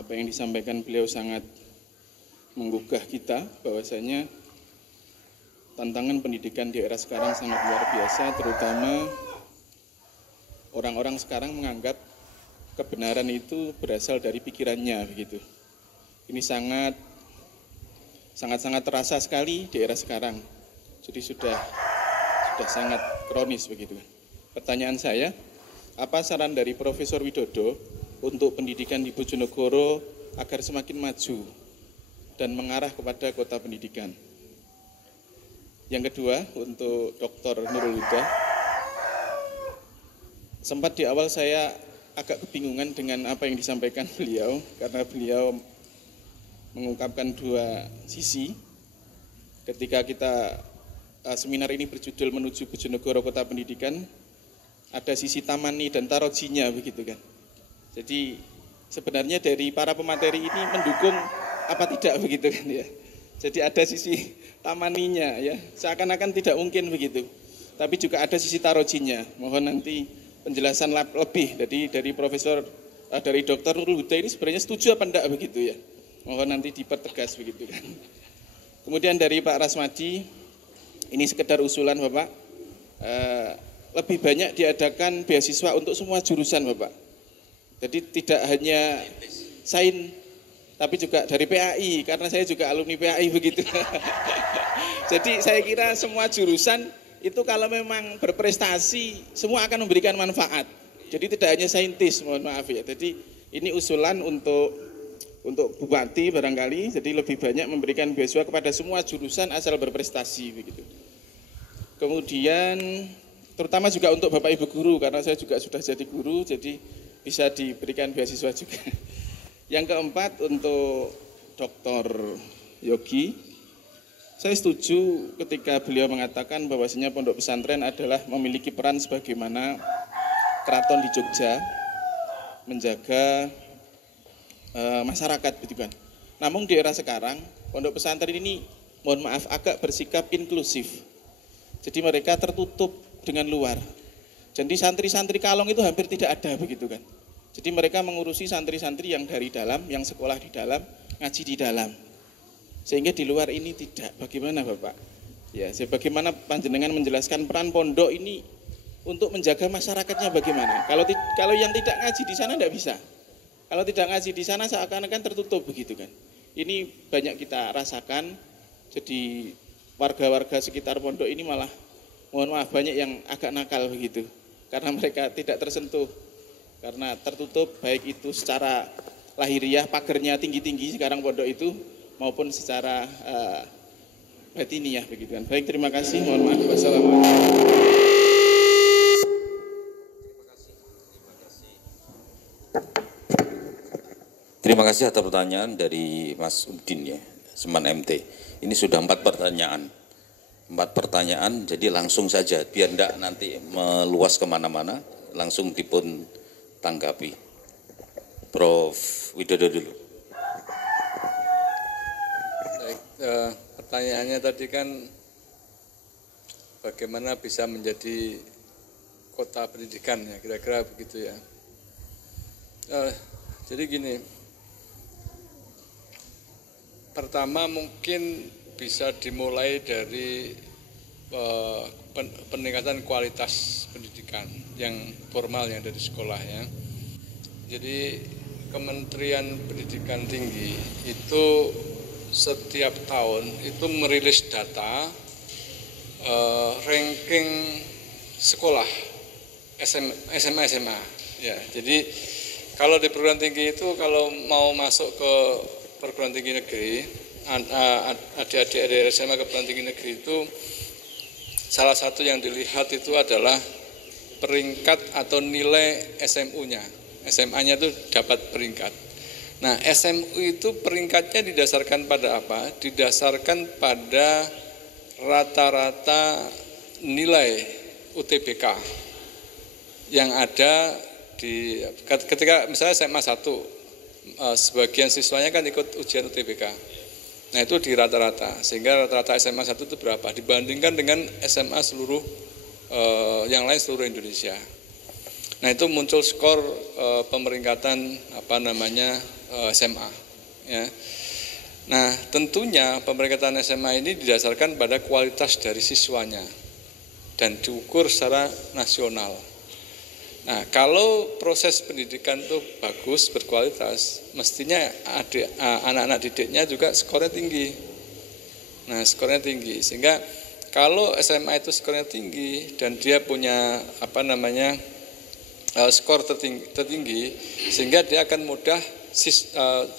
Apa yang disampaikan beliau sangat menggugah kita, bahwasanya tantangan pendidikan di era sekarang sangat luar biasa, terutama orang-orang sekarang menganggap kebenaran itu berasal dari pikirannya begitu. Ini sangat terasa sekali di era sekarang. Jadi sudah sangat kronis begitu. Pertanyaan saya, apa saran dari Profesor Widodo untuk pendidikan di Bojonegoro agar semakin maju dan mengarah kepada kota pendidikan? Yang kedua, untuk Dr. Nurul Huda, sempat di awal saya agak kebingungan dengan apa yang disampaikan beliau, karena beliau mengungkapkan dua sisi. Ketika kita seminar ini berjudul Menuju Bojonegoro Kota Pendidikan, ada sisi tamani dan tarojinya begitu kan. Jadi sebenarnya dari para pemateri ini mendukung apa tidak begitu kan ya. Jadi ada sisi tamaninya ya, seakan-akan tidak mungkin begitu. Tapi juga ada sisi tarojinya. Mohon nanti penjelasan lebih dari Profesor dari Dr. Nurul Huda ini sebenarnya setuju apa enggak begitu ya. Mohon nanti dipertegas begitu kan. Kemudian dari Pak Rasmadi, ini sekedar usulan Bapak, lebih banyak diadakan beasiswa untuk semua jurusan Bapak. Jadi tidak hanya sains, tapi juga dari PAI, karena saya juga alumni PAI begitu. Jadi saya kira semua jurusan itu kalau memang berprestasi, semua akan memberikan manfaat. Jadi tidak hanya saintis, mohon maaf ya. Jadi ini usulan untuk Bupati barangkali, jadi lebih banyak memberikan beasiswa kepada semua jurusan asal berprestasi begitu. Kemudian terutama juga untuk Bapak Ibu guru, karena saya juga sudah jadi guru, jadi bisa diberikan beasiswa juga. Yang keempat untuk Dr. Yogi, saya setuju ketika beliau mengatakan bahwasanya pondok pesantren adalah memiliki peran sebagaimana keraton di Jogja menjaga masyarakat gitu kan. Namun di era sekarang pondok pesantren ini mohon maaf agak bersikap inklusif. Jadi mereka tertutup dengan luar. Jadi santri-santri Kalong itu hampir tidak ada begitu kan. Jadi mereka mengurusi santri-santri yang dari dalam, yang sekolah di dalam, ngaji di dalam. Sehingga di luar ini tidak. Bagaimana Bapak? Ya, bagaimana panjenengan menjelaskan peran pondok ini untuk menjaga masyarakatnya bagaimana? Kalau yang tidak ngaji di sana tidak bisa. Kalau tidak ngaji di sana seakan-akan tertutup begitu kan. Ini banyak kita rasakan. Jadi warga-warga sekitar pondok ini malah mohon maaf banyak yang agak nakal begitu. Karena mereka tidak tersentuh. Karena tertutup baik itu secara lahiriah pagernya tinggi-tinggi sekarang pondok itu maupun secara batiniah begitu kan. Baik, terima kasih. Mohon maaf. Wassalamualaikum. Terima kasih atas pertanyaan dari Mas Udin ya, Seman MT. Ini sudah 4 pertanyaan. 4 pertanyaan, jadi langsung saja biar enggak nanti meluas kemana-mana, langsung dipun tanggapi. Prof. Widodo dulu. Baik, pertanyaannya tadi kan bagaimana bisa menjadi kota pendidikan ya, kira-kira begitu ya. Jadi gini, pertama mungkin bisa dimulai dari peningkatan kualitas pendidikan yang formal yang dari sekolah ya. Jadi Kementerian Pendidikan Tinggi itu setiap tahun itu merilis data ranking sekolah SMA ya. Jadi kalau di perguruan tinggi itu kalau mau masuk ke perguruan tinggi negeri, adik-adik SMA ke perguruan tinggi negeri itu salah satu yang dilihat itu adalah peringkat atau nilai SMU-nya. SMA-nya itu dapat peringkat. Nah, SMU itu peringkatnya didasarkan pada apa? Didasarkan pada rata-rata nilai UTBK yang ada di ketika misalnya SMA 1, sebagian siswanya kan ikut ujian UTBK. Nah itu di rata-rata, sehingga rata-rata SMA 1 itu berapa dibandingkan dengan SMA seluruh yang lain seluruh Indonesia. Nah itu muncul skor pemeringkatan SMA. Ya. Nah tentunya pemeringkatan SMA ini didasarkan pada kualitas dari siswanya dan diukur secara nasional. Nah kalau proses pendidikan itu bagus, berkualitas, mestinya anak-anak didiknya juga skornya tinggi. Nah skornya tinggi, sehingga kalau SMA itu skornya tinggi dan dia punya skor tertinggi, sehingga dia akan mudah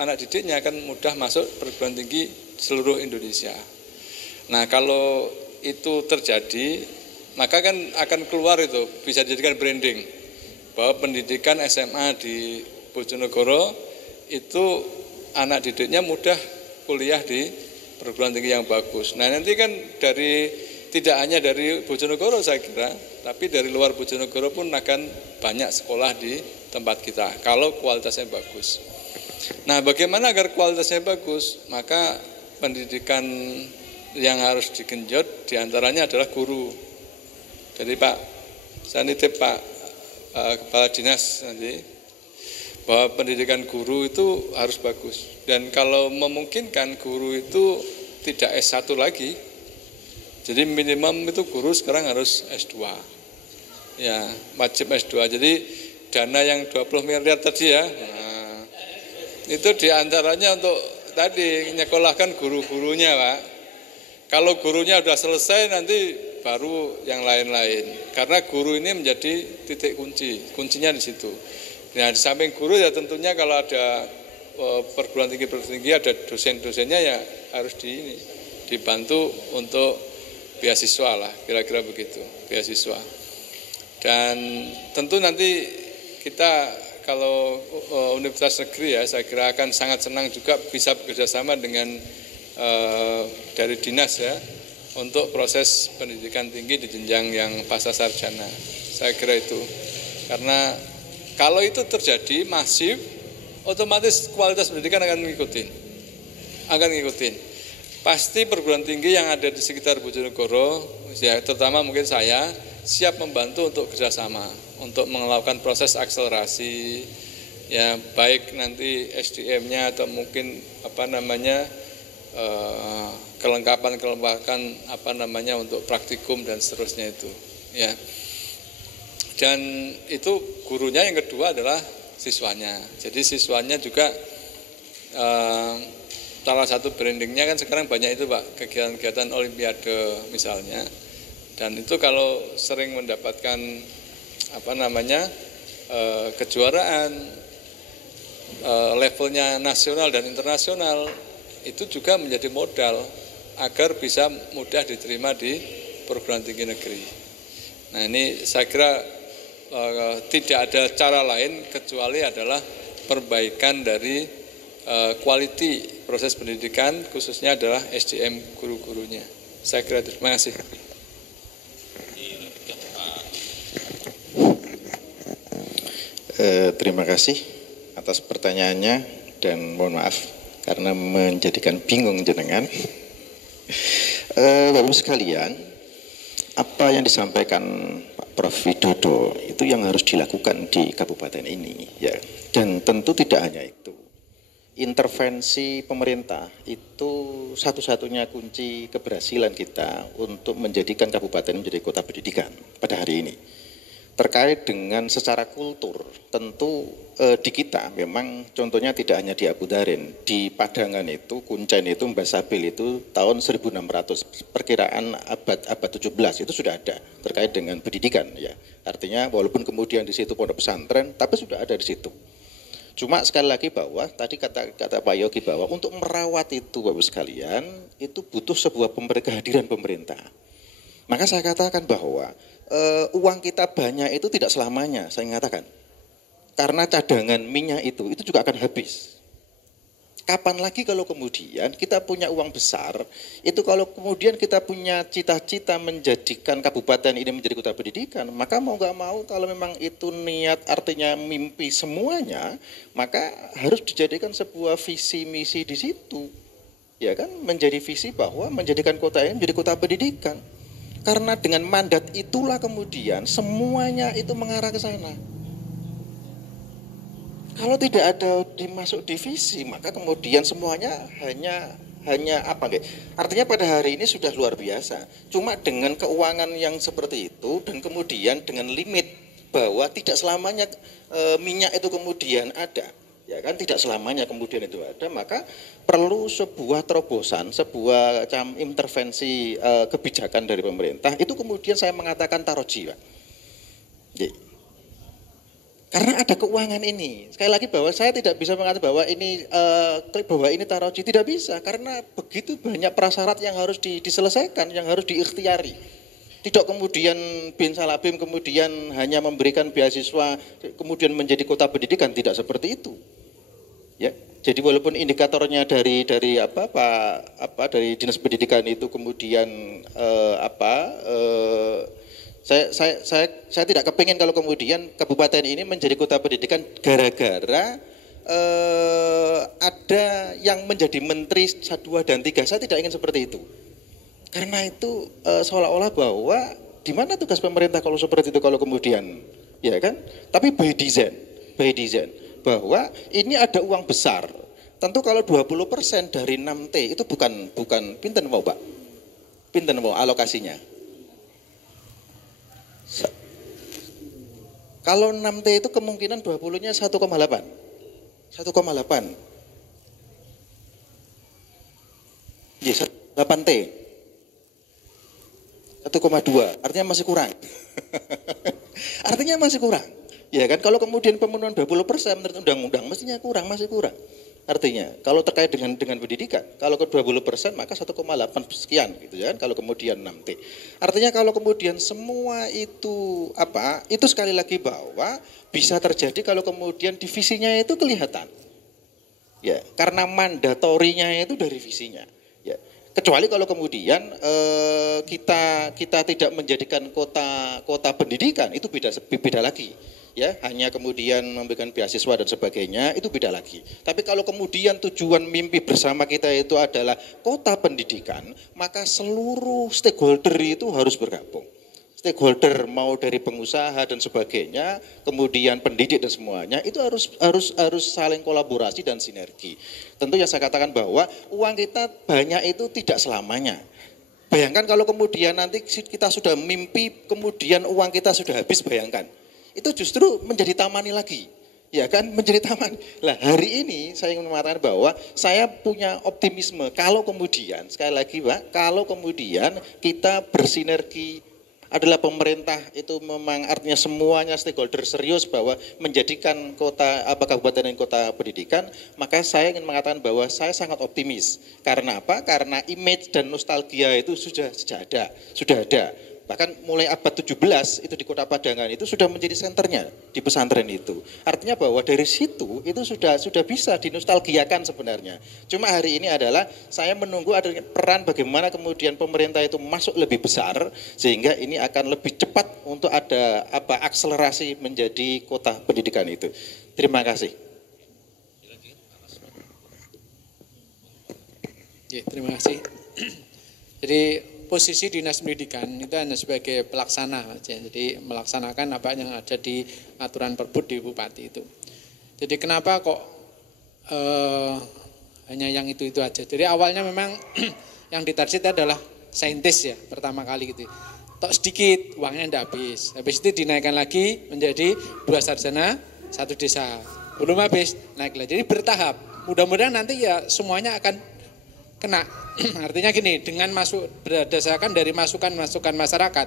anak didiknya akan mudah masuk perguruan tinggi seluruh Indonesia. Nah kalau itu terjadi, maka kan akan keluar itu bisa dijadikan branding bahwa pendidikan SMA di Bojonegoro itu anak didiknya mudah kuliah di perguruan tinggi yang bagus. Nah nanti kan tidak hanya dari Bojonegoro saya kira, tapi dari luar Bojonegoro pun akan banyak sekolah di tempat kita kalau kualitasnya bagus. Nah bagaimana agar kualitasnya bagus? Maka pendidikan yang harus digenjot diantaranya adalah guru. Jadi Pak, saya nitip Pak Kepala Dinas nanti bahwa pendidikan guru itu harus bagus. Dan kalau memungkinkan guru itu tidak S1 lagi, jadi minimum itu guru sekarang harus S2. Ya, wajib S2. Jadi dana yang 20 miliar tadi ya, nah, itu diantaranya untuk tadi nyekolahkan guru-gurunya Pak. Kalau gurunya sudah selesai nanti baru yang lain-lain. Karena guru ini menjadi titik kuncinya di situ. Nah di samping guru ya tentunya kalau ada perguruan tinggi ada dosen-dosennya ya harus dibantu untuk beasiswa lah, kira-kira begitu, beasiswa. Dan tentu nanti kita kalau universitas negeri ya saya kira akan sangat senang juga bisa bekerjasama dengan dari dinas ya untuk proses pendidikan tinggi di jenjang yang pasca sarjana. Saya kira itu karena kalau itu terjadi masif, otomatis kualitas pendidikan akan ngikutin. Pasti perguruan tinggi yang ada di sekitar Bojonegoro, ya terutama mungkin saya siap membantu untuk kerjasama, untuk melakukan proses akselerasi, ya baik nanti SDM-nya atau mungkin kelengkapan untuk praktikum dan seterusnya itu, ya. Dan itu gurunya yang kedua adalah siswanya. Jadi siswanya juga salah satu brandingnya kan sekarang banyak itu Pak, kegiatan-kegiatan olimpiade misalnya. Dan itu kalau sering mendapatkan kejuaraan levelnya nasional dan internasional, itu juga menjadi modal agar bisa mudah diterima di perguruan tinggi negeri. Nah ini saya kira tidak ada cara lain kecuali adalah perbaikan dari quality proses pendidikan, khususnya adalah SDM guru-gurunya. Saya kira terima kasih. Terima kasih atas pertanyaannya dan mohon maaf karena menjadikan bingung jenengan. Bapak sekalian, apa yang disampaikan Pak Prof. Widodo itu yang harus dilakukan di kabupaten ini, ya. Dan tentu tidak hanya itu. Intervensi pemerintah itu satu-satunya kunci keberhasilan kita untuk menjadikan kabupaten menjadi kota pendidikan pada hari ini. Terkait dengan secara kultur, tentu di kita memang contohnya tidak hanya di Abu Dharin, di Padangan itu, Kuncen itu, Mbah Sabil itu tahun 1600, perkiraan abad 17 itu sudah ada terkait dengan pendidikan, ya. Artinya walaupun kemudian di situ pondok pesantren, tapi sudah ada di situ. Cuma sekali lagi bahwa tadi kata Pak Yogi bahwa untuk merawat itu Bapak sekalian itu butuh sebuah kehadiran pemerintah. Maka saya katakan bahwa uang kita banyak itu tidak selamanya, saya mengatakan. Karena cadangan minyak itu juga akan habis. Kapan lagi kalau kemudian kita punya uang besar, itu kalau kemudian kita punya cita-cita menjadikan kabupaten ini menjadi kota pendidikan, maka mau gak mau kalau memang itu niat artinya mimpi semuanya, maka harus dijadikan sebuah visi misi di situ. Ya kan, menjadi visi bahwa menjadikan kota ini menjadi kota pendidikan. Karena dengan mandat itulah kemudian semuanya itu mengarah ke sana. Kalau tidak ada dimasuk divisi, maka kemudian semuanya hanya apa nggih? Artinya pada hari ini sudah luar biasa. Cuma dengan keuangan yang seperti itu dan kemudian dengan limit bahwa tidak selamanya minyak itu kemudian ada, ya kan, tidak selamanya kemudian itu ada, maka perlu sebuah terobosan, sebuah intervensi kebijakan dari pemerintah. Itu kemudian saya mengatakan taroji, Pak. Karena ada keuangan ini. Sekali lagi bahwa saya tidak bisa mengatakan bahwa ini taroji, tidak bisa, karena begitu banyak prasyarat yang harus diselesaikan, yang harus diikhtiari. Tidak kemudian bin salabim kemudian hanya memberikan beasiswa kemudian menjadi kota pendidikan, tidak seperti itu. Ya, jadi walaupun indikatornya dari Dinas Pendidikan itu kemudian saya tidak kepingin kalau kemudian kabupaten ini menjadi kota pendidikan gara-gara ada yang menjadi menteri 1, 2, dan 3. Saya tidak ingin seperti itu. Karena itu seolah-olah bahwa di mana tugas pemerintah kalau seperti itu, kalau kemudian, ya kan? Tapi by design bahwa ini ada uang besar. Tentu kalau 20% dari 6T itu bukan pinten mau, Pak? Pinten mau alokasinya? Kalau 6T itu kemungkinan 20-nya 1,8. 1,8. Ya, 8T. 1,2. Artinya masih kurang. Artinya masih kurang. Ya kan, kalau kemudian pemenuhan 20% menurut undang-undang mestinya masih kurang. Artinya, kalau terkait dengan pendidikan, kalau ke 20% maka 1,8 sekian gitu ya kan, kalau kemudian 6T. Artinya kalau kemudian semua itu itu sekali lagi bahwa bisa terjadi kalau kemudian divisinya itu kelihatan. Ya, karena mandatorinya itu dari visinya. Ya. Kecuali kalau kemudian kita tidak menjadikan kota pendidikan, itu beda lagi. Ya, hanya kemudian memberikan beasiswa dan sebagainya, itu beda lagi. Tapi kalau kemudian tujuan mimpi bersama kita itu adalah kota pendidikan, maka seluruh stakeholder itu harus bergabung. Stakeholder mau dari pengusaha dan sebagainya, kemudian pendidik dan semuanya, itu harus saling kolaborasi dan sinergi. Tentu yang saya katakan bahwa uang kita banyak itu tidak selamanya. Bayangkan kalau kemudian nanti kita sudah mimpi, kemudian uang kita sudah habis, bayangkan. Itu justru menjadi tamani lagi, ya kan, menjadi taman. Lah hari ini saya ingin mengatakan bahwa saya punya optimisme kalau kemudian, sekali lagi Pak, kalau kemudian kita bersinergi, adalah pemerintah itu memang artinya semuanya stakeholder serius bahwa menjadikan kabupaten dan kota pendidikan, maka saya ingin mengatakan bahwa saya sangat optimis. Karena apa? Karena image dan nostalgia itu sudah ada. Bahkan mulai abad 17 itu di Kota Padangan itu sudah menjadi senternya di pesantren itu. Artinya bahwa dari situ itu sudah bisa dinostalgiakan sebenarnya. Cuma hari ini adalah saya menunggu ada peran bagaimana kemudian pemerintah itu masuk lebih besar sehingga ini akan lebih cepat untuk ada akselerasi menjadi kota pendidikan itu. Terima kasih. Ya, terima kasih. Jadi posisi Dinas Pendidikan itu hanya sebagai pelaksana, jadi melaksanakan apa yang ada di aturan Perbud di Bupati itu. Jadi kenapa kok hanya yang itu aja? Jadi awalnya memang yang ditarget adalah saintis ya, pertama kali gitu. Tok sedikit, uangnya tidak habis itu dinaikkan lagi menjadi 2 sarjana 1 desa. Belum habis, naik lagi. Jadi bertahap, mudah-mudahan nanti ya semuanya akan kena. Artinya gini, dengan berdasarkan dari masukan-masukan masyarakat.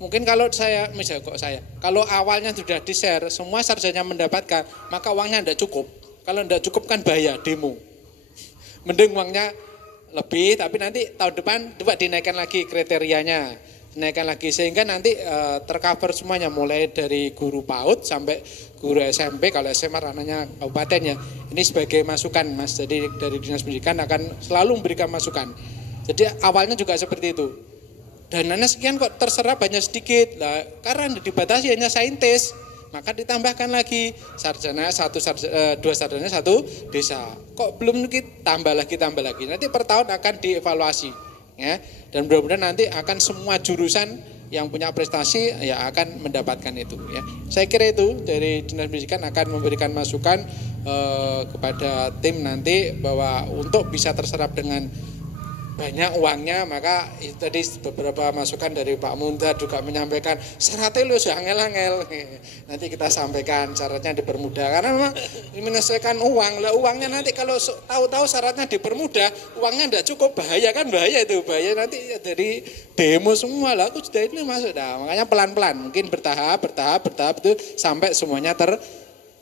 Mungkin kalau kalau awalnya sudah di-share, semua sarjana mendapatkan, maka uangnya tidak cukup. Kalau tidak cukup kan bahaya, demo. Mending uangnya lebih, tapi nanti tahun depan coba dinaikkan lagi kriterianya. Dinaikkan lagi sehingga nanti tercover semuanya, mulai dari guru PAUD sampai guru SMP, kalau SMA ranahnya kabupaten ya. Ini sebagai masukan Mas, jadi dari Dinas Pendidikan akan selalu memberikan masukan. Jadi awalnya juga seperti itu. Dananya sekian kok terserah banyak sedikit, lah karena dibatasi hanya saintis, maka ditambahkan lagi sarjana 2 sarjana 1 desa. Kok belum tambah lagi. Nanti per tahun akan dievaluasi. Ya, dan mudah-mudahan nanti akan semua jurusan yang punya prestasi ya akan mendapatkan itu ya. Saya kira itu dari Dinas Pendidikan akan memberikan masukan kepada tim nanti bahwa untuk bisa terserap dengan banyak uangnya, maka itu tadi beberapa masukan dari Pak Muntar juga menyampaikan syaratnya lu angel-angel. Nanti kita sampaikan syaratnya dipermudah karena memang menyelesaikan uang. Lah uangnya nanti kalau tahu-tahu syaratnya dipermudah, uangnya enggak cukup, bahaya itu, bahaya nanti dari demo semua lah. Aku sudah ini masuk dah. Makanya pelan-pelan, mungkin bertahap itu sampai semuanya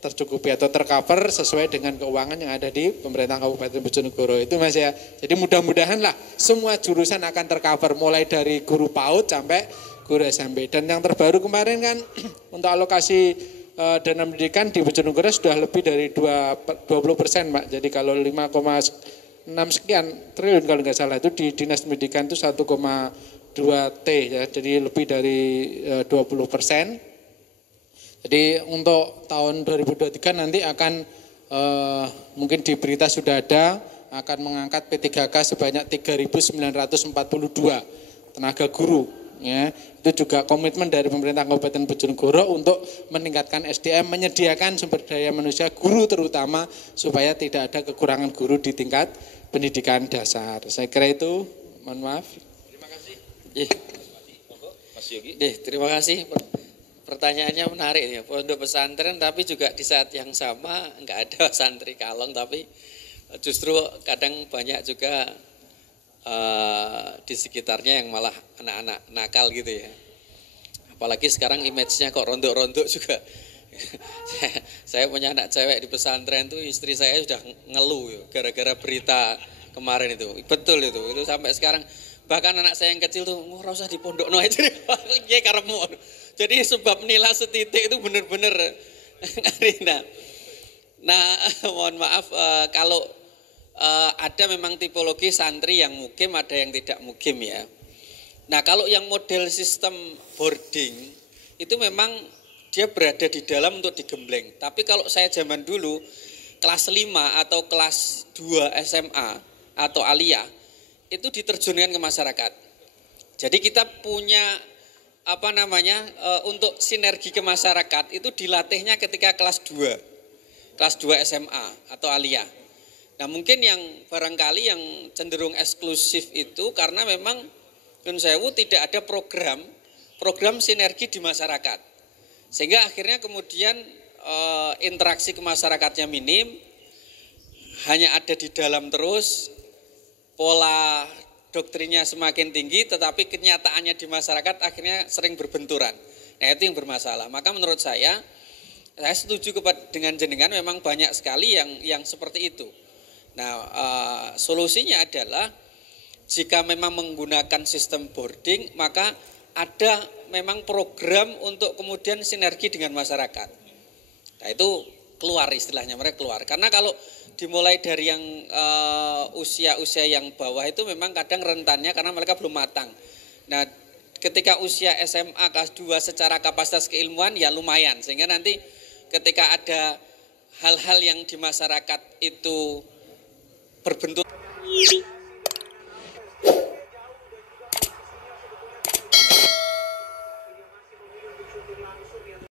tercukupi atau tercover sesuai dengan keuangan yang ada di pemerintah Kabupaten Bojonegoro itu Mas ya. Jadi mudah-mudahan lah semua jurusan akan tercover mulai dari guru PAUD sampai guru SMP. Dan yang terbaru kemarin kan untuk alokasi dana pendidikan di Bojonegoro sudah lebih dari 20% Pak. Jadi kalau 5,6 sekian triliun kalau nggak salah itu di Dinas Pendidikan itu 1,2 T ya. Jadi lebih dari 20%. Jadi untuk tahun 2023 nanti akan mungkin di berita sudah ada akan mengangkat P3K sebanyak 3.942 tenaga guru ya. Itu juga komitmen dari pemerintah Kabupaten Bojonegoro untuk meningkatkan SDM, menyediakan sumber daya manusia guru terutama supaya tidak ada kekurangan guru di tingkat pendidikan dasar. Saya kira itu, mohon maaf. Terima kasih. Mas Yogi. Terima kasih. Pertanyaannya menarik ya, pondok pesantren tapi juga di saat yang sama enggak ada santri kalong, tapi justru kadang banyak juga di sekitarnya yang malah anak-anak nakal gitu ya. Apalagi sekarang image-nya kok rontok-rontok juga. Saya punya anak cewek di pesantren tuh, istri saya sudah ngeluh ya, gara-gara berita kemarin itu. Betul itu sampai sekarang. Bahkan anak saya yang kecil tuh, ora usah di pondok no aja. Nggih karepmu. Jadi sebab nila setitik itu benar-benar ngarina. Nah, mohon maaf kalau ada memang tipologi santri yang mukim, ada yang tidak mukim ya. Nah, kalau yang model sistem boarding itu memang dia berada di dalam untuk digembleng. Tapi kalau saya zaman dulu kelas 5 atau kelas 2 SMA atau aliyah itu diterjunkan ke masyarakat. Jadi kita punya untuk sinergi ke masyarakat itu dilatihnya ketika kelas 2 SMA atau aliyah. Nah mungkin yang barangkali yang cenderung eksklusif itu karena memang Nyun Sewu tidak ada program sinergi di masyarakat. Sehingga akhirnya kemudian interaksi ke masyarakatnya minim, hanya ada di dalam terus, pola doktrinnya semakin tinggi, tetapi kenyataannya di masyarakat akhirnya sering berbenturan. Nah itu yang bermasalah. Maka menurut saya setuju dengan jenengan memang banyak sekali yang seperti itu. Nah solusinya adalah jika memang menggunakan sistem boarding, maka ada memang program untuk kemudian sinergi dengan masyarakat. Nah itu keluar istilahnya, mereka keluar. Karena kalau dimulai dari yang usia-usia yang bawah itu memang kadang rentannya karena mereka belum matang. Nah ketika usia SMA kelas 2 secara kapasitas keilmuan ya lumayan. Sehingga nanti ketika ada hal-hal yang di masyarakat itu berbentuk